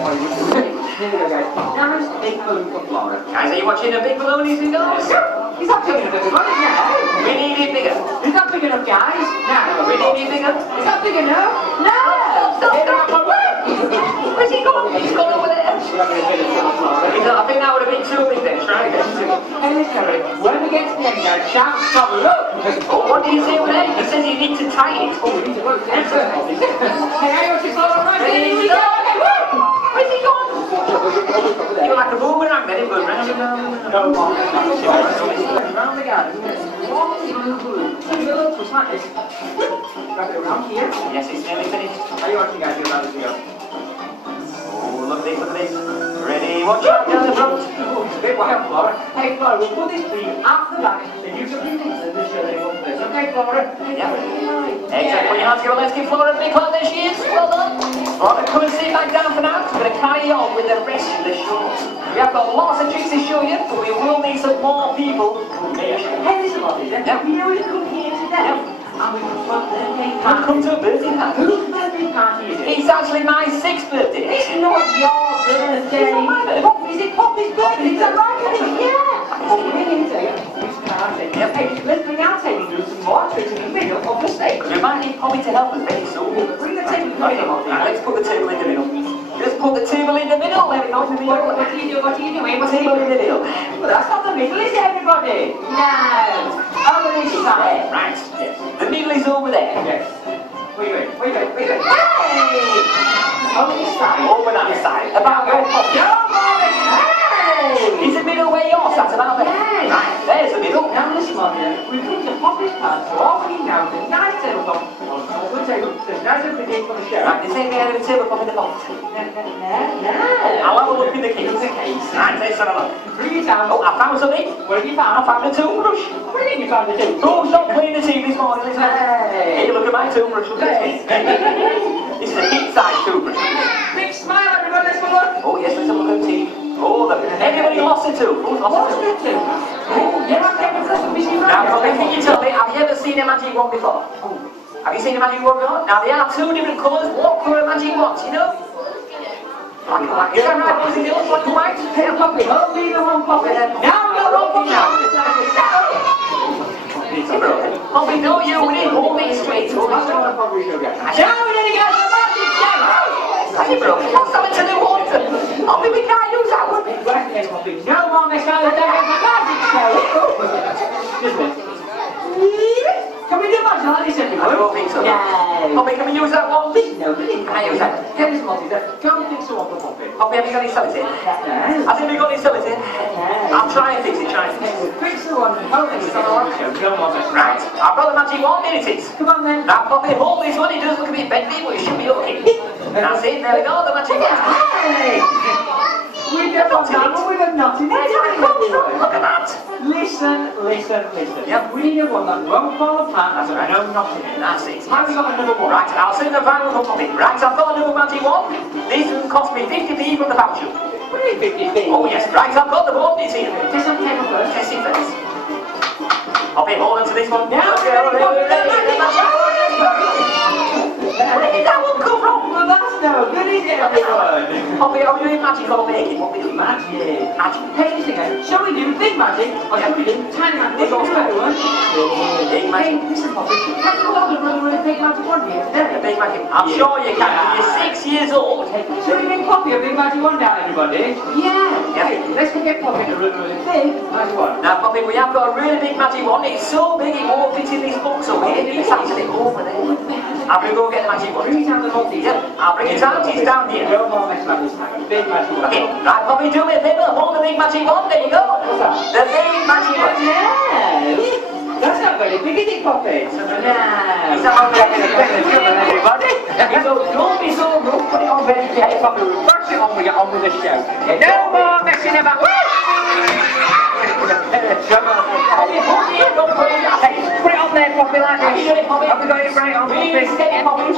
Here we go, guys. Darren's big balloon for Flora. Guys, are you watching the big balloon as he goes? He's not taking a bit of money now. We need it bigger. He's not big enough, guys. No. We need it bigger. He's not big enough. No. Stop. Where's he gone? He's gone over there. I think that would have been too big then. Try again. Hey, listen, when we get to the end, guys, shout, stop, look. Oh, what did he say over there? He says you need to tie it. Oh, we need to go. Hey, I want to slow down right there. Where's he gone? You're like a boomerang then, it goes round and round. No, Mark. Round the garden. One blue balloon. Look, what's like this? Wrap it around here. Yes, it's nearly finished. How you watching, guys? You're about to go. Oh, look at this. Ready, watch out down the front. Oh, it's a bit wild, Flora. Hey, Flora, we'll put this tree at the back, then you can bring it to the show that it up this. Okay, Flora? Yeah. Exactly. Put your hands together. Let's give Flora a big clap. There she is. Well done. Flora, come and sit back down for now, because we're going to carry on with the rest of the show. We have got lots of tricks to show you, but we will need some more people to make sure. Hey, listen, Lottie, Yeah. we know we come here today, and we come from the big party. Come to a birthday party. Whose birthday party is it? It's actually my 6th birthday. It's not your birthday. It's not my birthday. Is it Poppy's birthday? Is that right? Yeah. Oh, we're going to take Yep. Hey, let's bring our table and do some more tricks in the middle of the stage. We might need Poppy to help us very soon. Bring the table in the middle. Right, let's put the table in the middle. Just put the table in the middle. There we go. What are you doing? What are you doing? What's Table in the middle. Well, that's not the middle, is it, everybody? No. Over this side. Right. Yes. The middle is over there. Yes. Wait. Hey! Over this side. Over that side. About where Poppy. Go, Bobby! Hey! Is the middle where you're sat? About there? Yes. Right. There's the middle. Now listen, Bobby. We've come to Poppy's pants, so all we need now is a nice tabletop on the table. There's nice open gate for the show. Right. The same way I have a tabletop in the box. No. I'll have a look in the case. Right. Let's have a look. Bring it down. Oh, I found something. What have you I found? found a toothbrush. Where did you find the toothbrush? Oh, stop cleaning the teeth this morning. Listen. Hey. Hey, look at my toothbrush. Look at this. This is a king-size toothbrush. Big smile, everybody. Let's have a look. Oh, yes, let's have a look at the teeth. Oh, look. Anybody lost a tooth? Who's lost a tooth? Yeah, I'm taking this from Missy Now, Bobby, can you tell me, have you ever seen a magic wand before? Have you seen a magic wand before? Now, they are two different colours. What colour are magic wands, you know? Black and white. Is that right, boys and girls? Black and white? Hey, Poppy, hold me the one, Poppy. Now you're rocking now. Poppy, don't you win. Hold it straight. Hold it straight. Now we're going to get the magic show. Hey, bro, what's something to do with water? Poppy, we can't use that one. No more mess out of the magic show. Just a minute. Can we do magic like this, everybody? I don't think so. No. Poppy, can we use that one? No, Can I use that? Hey, listen, Poppy, go and fix the one for Poppy. Poppy, have you got any solitaire? No. Has anybody got any solitaire? I'll try and fix it, Fix the one and hold it on the live show. No more mess. Right, I've got the magic wand, here it is. Come on then. Now, Poppy, hold this one. It does look a bit bendy, but it should be okay. That's it, there we go, the magic wand. Hey! We got that one, we got nothing. Where did that come from? Look at that. Listen. Yep. We need one that won't fall apart. That's right. No, nothing in it. That's it. Have we got another one? Right, I'll send the van for Poppy. Right, I've got a new magic wand. This will cost me 50p from the voucher. Really 50p? Oh, yes. Right, I've got the wand. It's here. Test on the table first. Test it first. Poppy, hold on to this one. Now we're ready. Where did that one come from? Well, that's no good, is it, everyone? Poppy, are we doing magic or baking? What we doing? Magic. Magic. Hey, listen, guys. Shall we do big magic or shall we do tiny magic? Big or Let's do everyone. Big magic. Hey, listen, Poppy. Can you hold the brother with a big magic wand here today? A big magic. I'm sure you can. You're 6 years old. Shall we make Poppy a big magic wand out, everybody? Yeah. Yeah. Hey, let's get Poppy to run with a big magic wand. Now, Poppy, we have got a really big magic wand. It's so big it won't fit in this box over here. It's actually over there. I'm going to go get the magic wand. Bring it out the multi. Yep, I'll bring it out. It's down here. No more mess about this time. Big magic wand. Okay, right, Poppy, do me a favour. Hold the big magic wand. There you go. What's that? The big magic wand. No. That's not very big, is it, Poppy? No. It's not very big, everybody. So don't be so rude. Put it on very gently, Poppy. We'll first it on, we get on with the show. No more messing about. Put it on there, Poppy, like this. Have we got it right on, Poppy?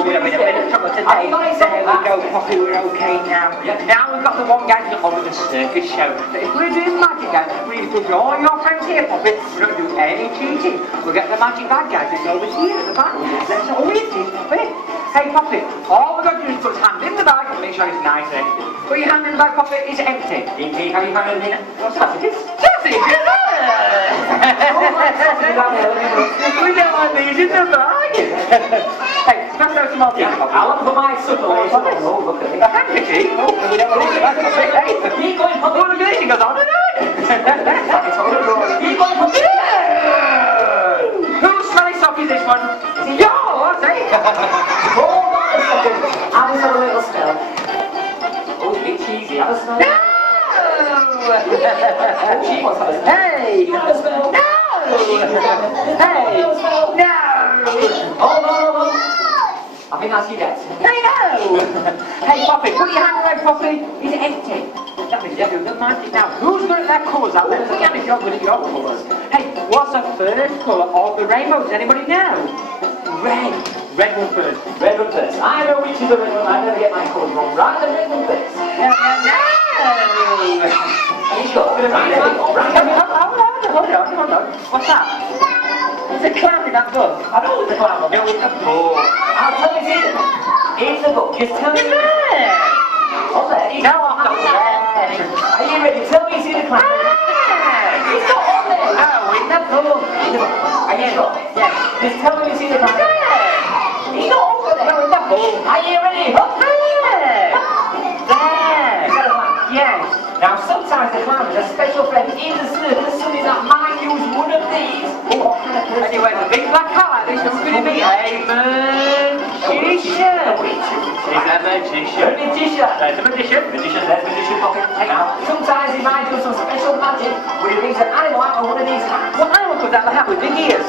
We're having a bit of trouble today. There we go. go, Poppy, we're okay now. Yep. Now we've got the one gadget on with the circus show. But if we're doing magic now, we need to put all your friends here, Poppy. We don't do any cheating. We'll get the magic bag gadgets over here at the back. That's all we do, Poppy. Hey, Poppy, all we've got to do is put his hand in the bag and make sure it's nice and empty. Put your hand in the bag, Poppy, it's empty. Indeed, have you found anything? What's sausages? Sausages? We don't want these in the bag. Hey, pass out some more things, Poppy. I want to put my supper later. Oh, look at it. A handkerchief? Oh, we don't want it. Hey, Keep going, Poppy. oh, look at this, it goes on and on. Keep going, Poppy. Whose smelly sock is this one? Is it yours, eh? Hold on a second. Have a little smell. Oh, it's a bit cheesy. Have a smell. No! She wants to have a smell. Hey! You have a smell. No! Hey! No! Hold on. I think that's you guys. I know! Hey, Poppy, put your hand away, Poppy. Is it empty? That means you have to do the magic now. Who's good at their colours out there? Put your hand if you're good at your colours. Hey, what's the first colour of the rainbow? Does anybody know? Red. Red one first. Red one first. I know which is the red one. I never get my colours wrong. Right, the red one first. No! Are you sure? Hold on. What's that? It's a clown in that book. I know it's a clown. No, it's a book. I'll tell you it's in. It's a book. Just tell me. Oh, there. No, I'm not there. Are you ready? Tell me it's in the clown. It's not on there. No, it's not book. Are you sure? Yes. Just tell me it's in the clown. He's not over there. No, it's not book. Are you ready? Up. There. Is that a clown? Yes. Now, sometimes the clown is a special friend in the circus, somebody that might use one of these. Oh, Anyway, the big black cat like this, who's going to be a magician? He's a magician. A magician. There's a magician. Magician, there's magician pocket. Now, sometimes he might do some special magic where he brings an animal out of one of these hats. What animal comes out of the hat with big ears?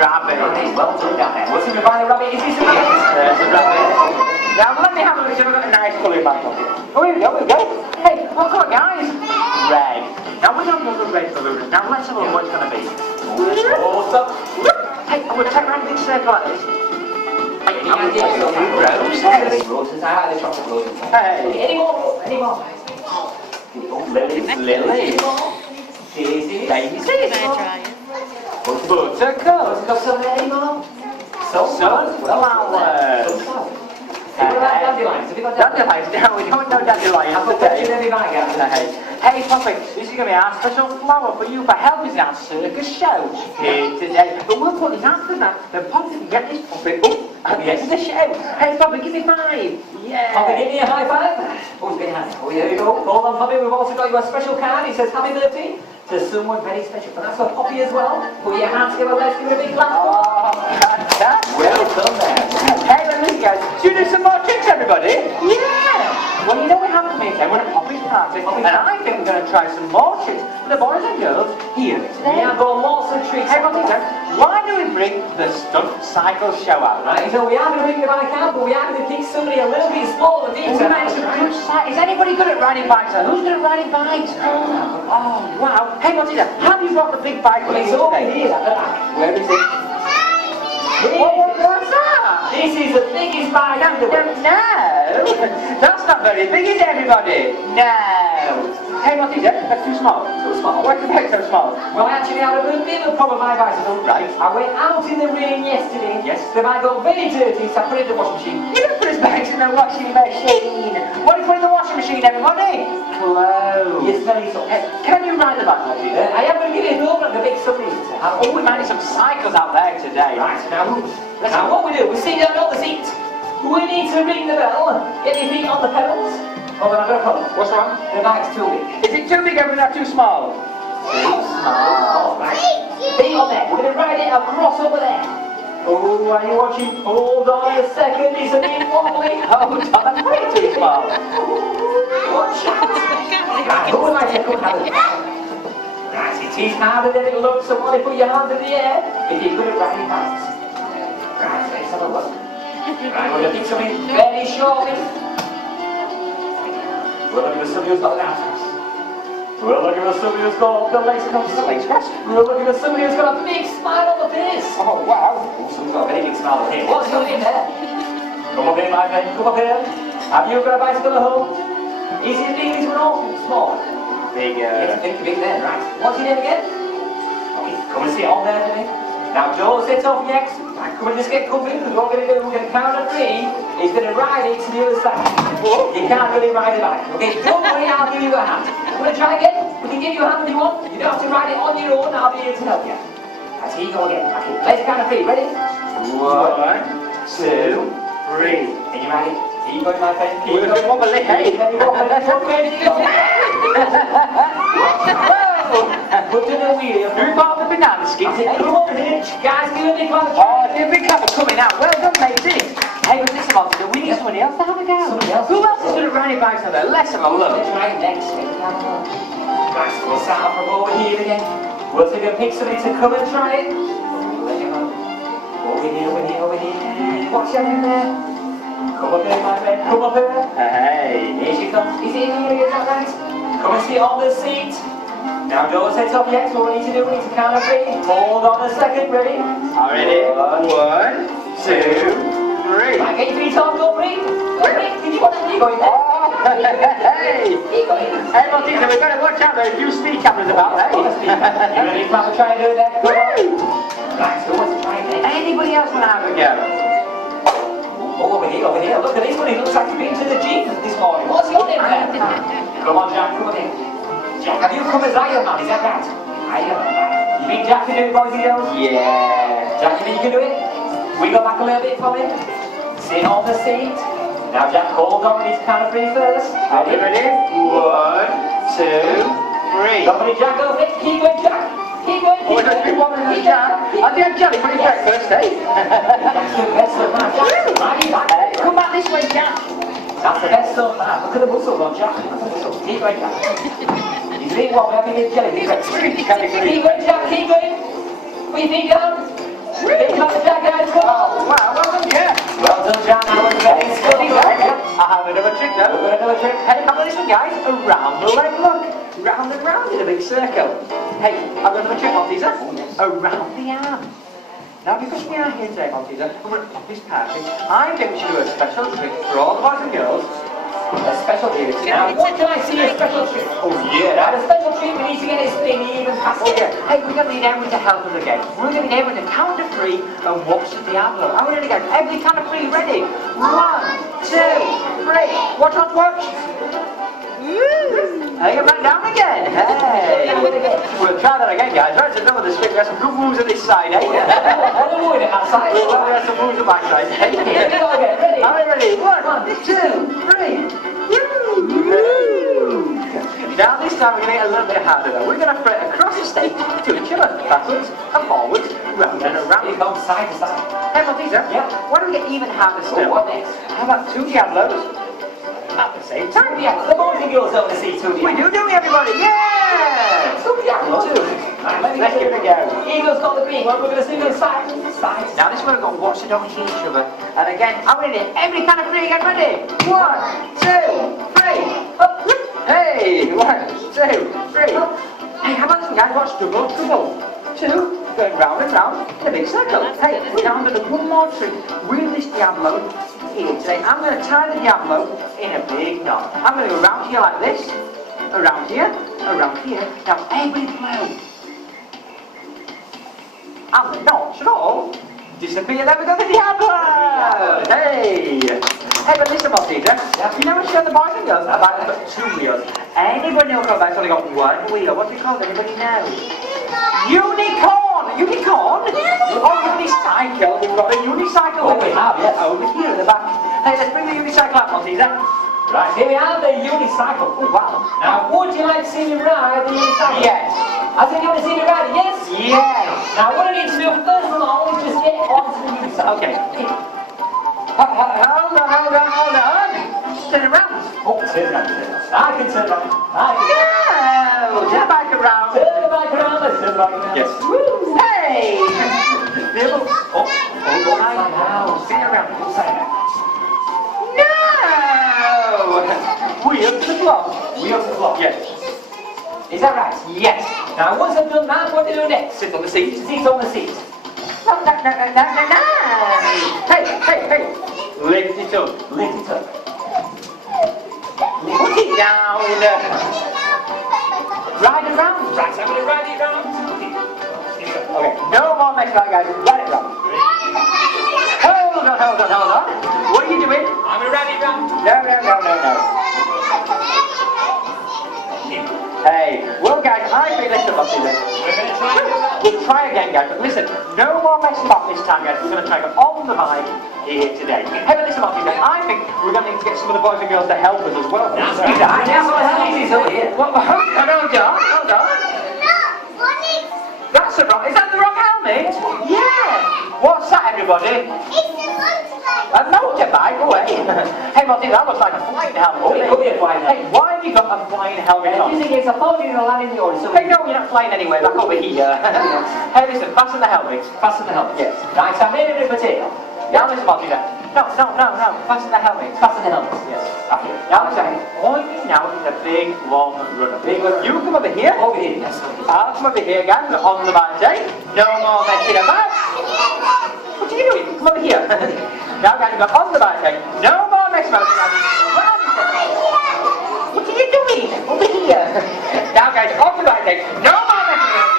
Rabbit. Rabbit. Well done down there. What's in the by the rabbit? Is this a rabbit? There's a rabbit. Now let me have a look. I've got a nice colour in my pocket. Oh, here we go. Hey, look on, guys. Red. Now we don't want the red balloon. Now let's have a look what it's going to be. Awesome. Hey, I'm going to take around a big circle like this. Any ideas? Roses. Roses. I like the chocolate roses. Hey. Any more? Any more? Oh, lilies. Lilies. Daisies. Daisies. Buttercups. Buttercups. Any more? Sunflowers. What about dandelions? Have you got dandelions? Dandelions? No, we don't know dandelions. I've got pictures in my bag. Hey, Poppy, this is going to be our special flower for you for helping in our circus show here today. But we'll put this after that. Then Poppy can get this puppet up at the end of the show. Hey, Poppy, give me 5. Yeah. Poppy, give me a high five. Oh, it's been handy. Oh, here we go. Hold on, Poppy. We've also got you a special card. It says happy birthday to someone very special. And that's for Poppy as well. Put your hands together. Let's give her a big clap. Oh, fantastic. Well done there. Hey, listen, guys. Should we do some more tricks, everybody? Yeah. Well, you know we have to make them. We're at Poppy's party. And I think we're going to try some more tricks for the boys and girls here today. We have got lots of tricks. Hey, Poppy, why do we bring the stunt cycle show out? Right, so we are going to bring the bike out, but we are going to pick somebody a little bit smaller than these. Is anybody good at riding bikes? Who's good at riding bikes? Oh, wow. Hey, what's it? Have you brought the big bike with It's you over today? here at the back. Where is it? What's that? This is the biggest bike in the world. No, that's not very big, is it, everybody? No. Hey, what is it? That's too small. So small. Why is the bike so small? Well, I actually had a bit of a problem with my bicycle. Right. I went out in the rain yesterday. Yes. The bike got very dirty, so I put it in the washing machine. You don't put his bikes in the washing machine. What do you put in the washing machine, everybody? Clothes. You smell it up. Hey, can you ride the bike, what is it? I am going to give it a go at the big sunday. Oh, we might need some cycles out there today. Right, now what we do, we sit down on the seat. We need to ring the bell, get your feet on the pedals. Oh, but I've got a problem. What's wrong? The bike's too big. Is it too big or is that too small? Too small. Right. Feet on there. We're going to ride it across over there. Oh, are you watching? Hold on a second, it's a bit wobbly. Oh, that's way too small. Watch out. Right, who am I to come have it? Right, it is harder than it looks, so want to put your hand in the air if you're good at riding bikes. Right, let's have a look. Right, we're going to pick something very shortly. We're looking for somebody who's got an outhouse. We're looking for somebody who's got the legs across the legs. We're looking for somebody who's got a big smile on the face. Oh, wow. Oh, someone's got a very big smile on the face. What's going in there? Come up here, my friend. Come up here. Have you got a bicycle at home? Is it big, this one or small? Bigger. Yes, big then, right. What's your name again? Okay, come and sit on there for me. Now Joe sets off next. Right, come and just get comfy because what we're going to do, we're going to count to 3. He's going to ride it to the other side. You can't really ride it back. Okay, don't worry, I'll give you a hand. I'm going to try again. We can give you a hand if you want. You don't have to ride it on your own. I'll be here to help you. Right, here you go again. Okay, let's count to 3. Ready? 1, 2, 3. And you ride it. Keep going, my friend. Keep going. Wobbly, hey. Then you wobble. Let's go. Ready to go. Put in a wheel. Who bought the banana skins? Come over here. Guys, give a big clap. Oh, the big clap coming out. Well done, mate. Hey, but listen, Monty, we need somebody else to have a go. Somebody else? Who else is good at riding bikes out there? Let's have a look. Let's try it next. Right, so we'll start from over here again. We'll take a pick somebody to come and try it. Over here, over here, over here. Watch out in there. Come up here, my friend. Come up here. Hey. Here she comes. Is it in here? Is that right? Come and sit on the seat. Now Joe sets up yet, so what we need to do, we need to count to 3. Hold on a second, ready? Are ready? 1, 2, 3. Right, get your feet on, go Bree. Did you want to keep going there? Oh, hey. Keep going. Hey, Monty, we've got to watch out. There are a few speed cameras about, hey? You ready to have a try and do that? Go on. Right, so what's the try next? Anybody else want to have a go? Oh, over here, over here. Look at this one. He looks like he's been to the gym this morning. What's your name there? Come on, Jack, come on in. Jack, have you come as Iron Man? Is that right? Iron Man. You think Jack can do it, boys and girls? Yeah. Jack, you think you can do it? Wiggle back a little bit for me. Sit on the seat. Now, Jack, hold on. We need to count to 3 first. Are you ready? 1, 2, 3. Go for it, Jack. Go for it. Keep going, Jack. Keep going. Oh, there's been one in the jar. I did have jelly for your breakfast, eh? That's the best of man. Jack, right back. Come back this way, Jack. That's the best stuff, man. Look at the muscles on Jack. Look at the muscles. Keep going, Jack. He's been what? We're having his jelly. Keep going, Jack. Keep going. Put your feet down. Big clap for Jack, guys. Come on. Wow, well done, yeah. Well done, Jack. That was very skillful. I have another trick now. We've got another trick. Hey, how about this one, guys? Around the leg, look. Round and round in a big circle. Hey, I've got another trick, Malteser. Around the arm. Now, because we are here today, Malteser, and we're at this party, I think we should do a special trick for all the boys and girls. A special trick. Now, what can I see a special trick? Oh, yeah. Now, the special trick, we need to get this thing even faster. Okay. Hey, we're going to need everyone to help us again. We're going to need everyone to count to 3 and watch the Diablo. I'm going to go. Everybody count to 3. Ready? 1, 2, 3. Watch, watch, watch. Hey, get back down again. Hey. We'll try that again, guys. Right, so know this trick. We have some good moves on this side, eh? Don't worry about that side. We have some moves on my side. Here we go again. Ready? Are we ready? 1, 2, 3. Now this time we're going to get a little bit harder though. We're going to fret across the stage to each other. Backwards and forwards, round and around. Here comes side to side. Hey, Malteser. Yeah. Why don't we get even harder still? What next? How about 2 Diablos at the same time? Yeah, the boys and girls over to see 2 We do, don't we, everybody? Yeah! 2 Diablos. Right, Let's give it a go. Eagle's got the big one. We're going to see them side to side. Now this one we've got to watch the dogs eat each other. And again, I'm in it. Every kind of 3 again. Ready? 1, 2, 3. Up. Hey! 1, 2, 3. Hey, how about this one, guys? Watch double, double. 2, going round and round in a big circle. Hey, now I'm going to do one more trick with this Diablo here today. I'm going to tie the Diablo in a big knot. I'm going to go around here like this, around here, around here. Now, everybody blow. And the knots and all disappear. There we go, the Diablo! Hey! Hey, but listen, Malteser. You know what you the boys and girls? A bike has got 2 wheels. Anybody know a bike's only got 1 wheel? What do you call it? Anybody know? Unicorn! Unicorn? Oh, unicycle. We've got a unicycle. Oh, we have, yes. Over here in the back. Hey, let's bring the unicycle out, Malteser. Right, here we have the unicycle. Oh, wow. Now, would you like to see me ride the unicycle? Yes. I think you want to see me ride it, yes? Yes. Now, what I need to do first of all is just get onto the unicycle. Okay. Hold on. Turn around. Oh, turn around. I can turn around. No! Turn the bike around. Turn the bike around. Let's turn the bike around. Yes. Woo. Hey! Bill. Oh, upside down. Spin around. Upside down. No! Wheel to the floor. Wheel to the floor. Yes. Is that right? Yes. Now, once I've done that, what do you do next? Sit on the seat. Sit on the seat. No. Hey! Lift it up. Lift it up. Put it down. Ride it round. Right, so I'm going to ride it round. Okay, no more mess like guys. Ride it round. Hold on. What are you doing? I'm going to ride it round. No. Hey, well guys, I think listen what you do. We're going to try and do that. We'll try again guys, but listen, no more messing about this time guys. We're going to try to go on the bike here today. Hey, but listen what you do. I think we're going to need to get some of the boys and girls to help us as well. That's right. That's what Alex is over here. Hold on. That's the wrong, is that the wrong helmet? Yeah. What's that everybody? A motorbike, go away. Hey, Monty, that looks like a flying helmet. Oh, it could be a flying helmet. Hey, why have you got a flying helmet on? You think it's a phone you're going to land in the audience? Hey, no, you're not flying anywhere, back over here. Hey, listen, fasten the helmet. Fasten the helmet. Yes. Right, so I'm aiming at the potato. Now listen, Monty, then. No, fasten the helmet. Fasten the helmet. Yes. Okay. Now listen, all you need now is a big, long runner. Big runner. You come over here. Over here, yes. I'll come over here, guys, on the bike, eh? No more messing about. What are you doing? Come over here. Now, guys, go on the bike, eh? No more messing about. What are you doing? Over here. Now, guys, on the bike, eh? No more messing about.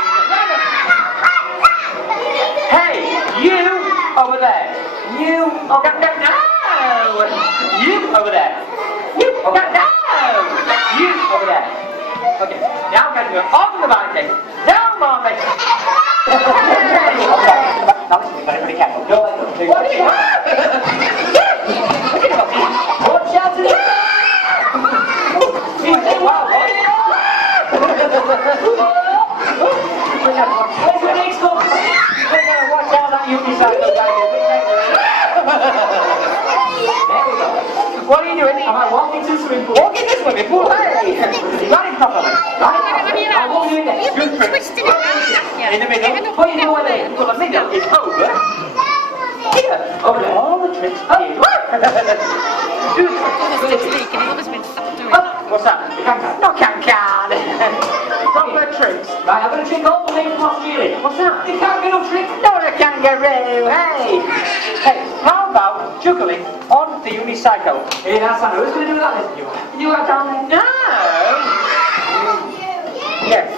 Hey, you over there. You over there. No. You over there. You over there. No. You over there. Okay, now guys, we're on the bike, eh? No more messing. Now listen, we've got to be careful. Don't let go. What are you doing? Watch out to the... Where's the next one? We're going to watch out that unicycle guy. There we go. What are you doing? Am I walking to the swimming pool? Walking this swimming pool? Hey! Ride it properly. What are you doing next? Good trick. Twisting it around, haven't you? In the middle. What are you doing there? Well, the middle is over. Here. Over there. All the tricks here. Do the trick. Oh, there's still leaking. It always been stopped doing. What's that? No can. Proper tricks. Right, I'm going to trick all the way across here. What's that? You can't get no trick. No, the kangaroo. Hey. Hey, how about juggling on the unicycle? Hey, that's Sandra. Who's going to do that then? You are down there. No. Yes.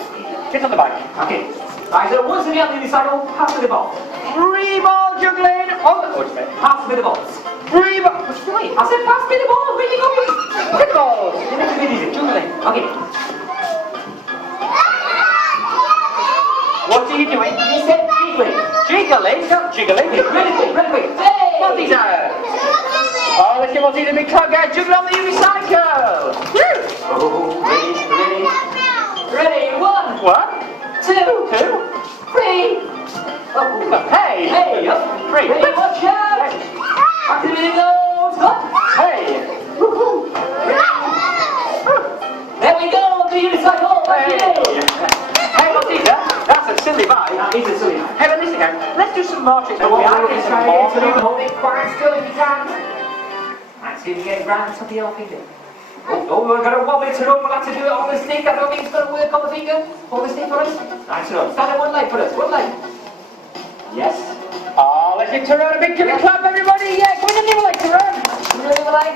Get on the bike. Okay. Right, so once we get on the cycle, pass me the ball. Free ball juggling on the... What's that? Pass me the balls. Free ball. What's right? I said pass me the ball. Where you going? Free balls. You need to be easy. Juggling. Okay. What are you doing? He said jiggling. Jiggling? Not jiggling. Really quick. Hey! What's he doing? Oh, let's get what's he doing. Big club guy juggling on the unicycle. Oh, ready. 1, What? 2, 3. Oh, Hey. up. 3. Ready, watch out. Back to the minute goes. Stop. Hey. There we go. The unicycle. Hey, what's he doing? That's a silly bike. That is a silly. Hey, but listen guys, let's do some more tricks. So what we're going to try more. to do, hold it quite still if you can. And see if you get it round to the finger. Oh, we're going to wobble it around. We'll have to do it on the stick. I don't think it's going to work on the finger. Hold the stick for us. Nice enough. Stand on one leg for us. One leg. Yes. Oh, let's get to run a big killing clap, everybody. Yeah, come in the other leg to run. Turn the other leg.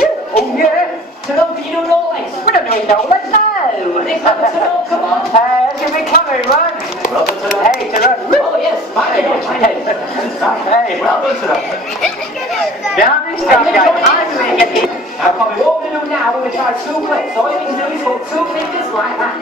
Yeah. Oh, yeah. Turn on, can you do no legs? We don't need no legs now. Big clap, turn on, come on. Let's give a big clap, everyone. Well done, turn on. Hey, to run. Oh, yes. Fine head. Hey, Well done, turn on. now this time, guys, I'm going to get it. Now, Bobby, what we're going to do now, we're going to try 2 clicks. All you need to do is hold 2 fingers like that.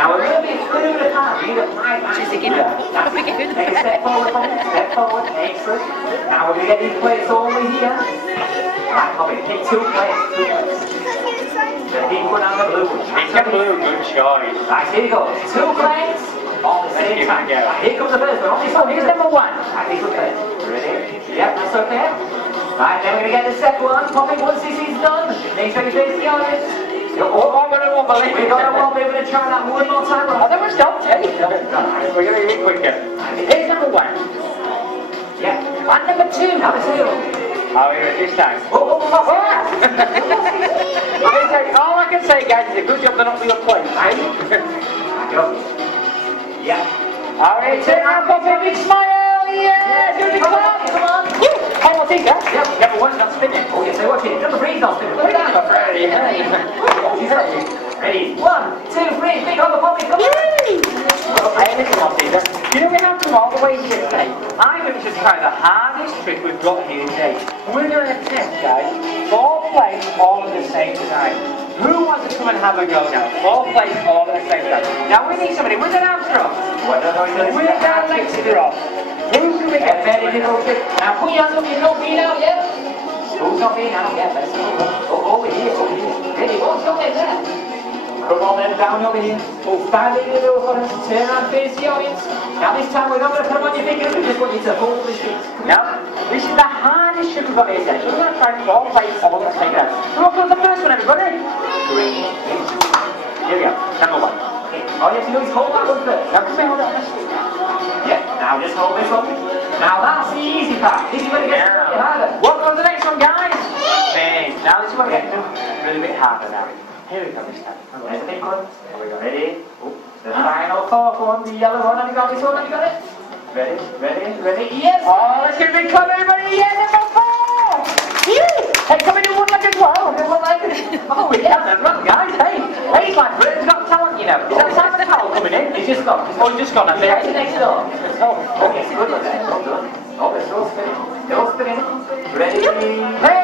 Now, we're going to be through the hand. You need to apply that. She's a giver. That's it. Take a step forward, Bobby. Step forward. Excellent. Now, we're going to get these plates over here. Right, Bobby, pick 2 plates. 2 plates. And keep one on the blue one. It's a blue, good choice. Right, here you go. 2 plates on the same time. Right, here comes the first one. Only So here's number 1. Right, these are first. Ready? Yep, that's okay. Right, then we're going to get the second one. Pop it once this is done. Make sure you face the audience. Oh, I'm going to wobble it. We're going to wobble. We're going to try that one more time. I never stopped. Hey, we're going to be quicker. Here's number 1. Yeah. And number 2. Number 2. How are you this time? Oh. All I can say, guys, is a good job they're not your place. Right. Back up. Yeah. All right, turn around, pop a big smile. Yeah, do the clap. Come on. Hey, what's he got? Yep. Number 1's not spinning. Oh, yes, I watch it. Number 3's not spinning. Look at that. Hey, She's ready. Ready? 1, 2, 3. Big hug of Bobby. Come on. Hey, listen, Peter. You know we have come all the way here today. I think we should try the hardest trick we've got here today. We're going to attempt, guys, 4 plates all at the same time. Who wants to come and have a go now? 4 plates all at the same time. Now we need somebody with an arm strong. With our legs strong. Who's going to get very little trick. Now put your hands up, you're not being out yet. Who's not being out yet? Let's go. Over here, over here. Ready? What's going there? Come on then, down over here. Oh, stand in the middle for us. Turn around, face the audience. Now this time we're not going to put them on your fingers, we just want you to hold the sheets. Now, this is the hardest trick we've got here today. So we're going to try 4 plates all at the same time. So what goes the first one, everybody? 3. Here we go. Number 1. All you have to do is hold that one first. Now come here, hold that one. Yeah, now just hold this one. Now that's the easy part. This is when it gets a bit harder. What goes the next one, guys? Bang. Now this is what we're getting to. A little bit harder now. Here we go this time. There's the big one. Here we go. Ready? Oh, the final 4th one, the yellow one. Have you got this one? Have you got it? Ready? Ready? Ready? Yes! Oh, let's give a big clap, everybody. Yes, number 4! Hey, come and do one leg as well. Do one leg. Oh, we can as well, guys. Hey, he's like Britain's Got Talent, you know. Is that Simon Cowell coming in? He's just gone. Oh, he's just gone, I think. Right next door. Oh, Okay, good one there. Well done. Oh, let's go spin. Go spin. Ready? Hey!